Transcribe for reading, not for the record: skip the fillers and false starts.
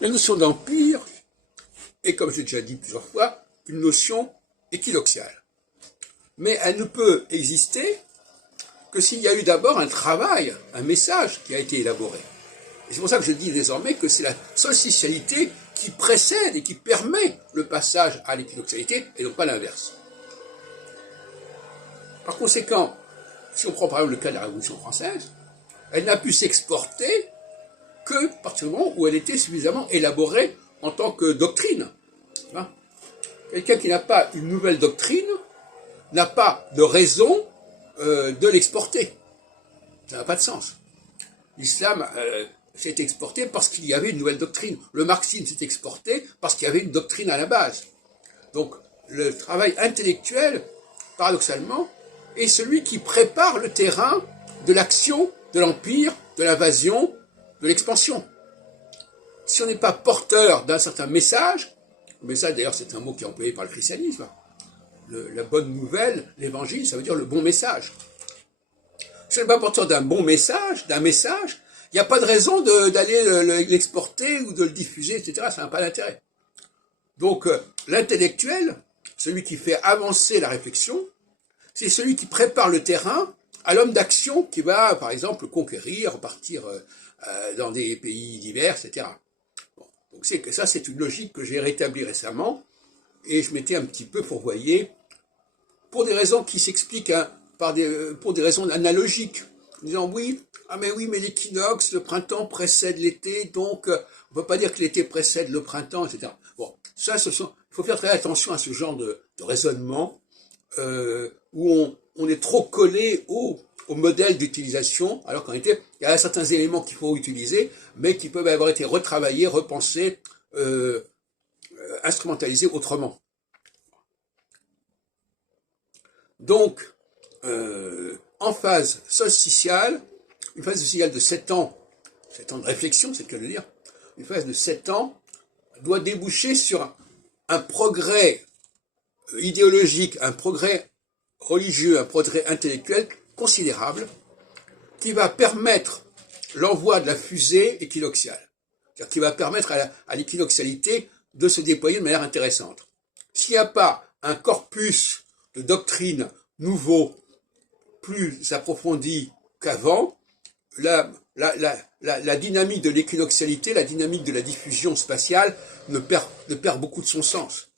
La notion d'empire est, comme j'ai déjà dit plusieurs fois, une notion équiloxiale. Mais elle ne peut exister que s'il y a eu d'abord un travail, un message qui a été élaboré. Et c'est pour ça que je dis désormais que c'est la solsticialité qui précède et qui permet le passage à l'équiloxialité et non pas l'inverse. Par conséquent, si on prend par exemple le cas de la Révolution française, elle n'a pu s'exporter que à partir du moment où elle était suffisamment élaborée en tant que doctrine. Quelqu'un qui n'a pas une nouvelle doctrine n'a pas de raison de l'exporter. Ça n'a pas de sens. L'islam s'est exporté parce qu'il y avait une nouvelle doctrine. Le marxisme s'est exporté parce qu'il y avait une doctrine à la base. Donc le travail intellectuel, paradoxalement, est celui qui prépare le terrain de l'action, de l'empire, de l'invasion, de l'expansion. Si on n'est pas porteur d'un certain message, le message d'ailleurs c'est un mot qui est employé par le christianisme, la bonne nouvelle, l'évangile, ça veut dire le bon message. Si on n'est pas porteur d'un bon message, il n'y a pas de raison d'aller l'exporter ou de le diffuser, etc. Ça n'a pas d'intérêt. Donc l'intellectuel, celui qui fait avancer la réflexion, c'est celui qui prépare le terrain à l'homme d'action qui va, par exemple, conquérir, partir dans des pays divers, etc. Bon, donc ça, c'est une logique que j'ai rétablie récemment, et je m'étais un petit peu fourvoyé, pour des raisons qui s'expliquent pour des raisons analogiques, en disant oui, mais l'équinoxe, le printemps précède l'été, donc on ne peut pas dire que l'été précède le printemps, etc. Bon, ça, il faut faire très attention à ce genre de raisonnement, où on est trop collé au modèle d'utilisation, alors qu'en réalité, il y a certains éléments qu'il faut utiliser, mais qui peuvent avoir été retravaillés, repensés, instrumentalisés autrement. Donc, en phase solsticiale, une phase solsticiale de 7 ans de réflexion, c'est le cas de dire, une phase de 7 ans doit déboucher sur un progrès idéologique, un progrès religieux, un progrès intellectuel considérable qui va permettre l'envoi de la fusée équinoxiale, c'est-à-dire qui va permettre à l'équinoxialité de se déployer de manière intéressante. S'il n'y a pas un corpus de doctrines nouveaux, plus approfondis qu'avant, la dynamique de l'équinoxialité, la dynamique de la diffusion spatiale ne perd beaucoup de son sens.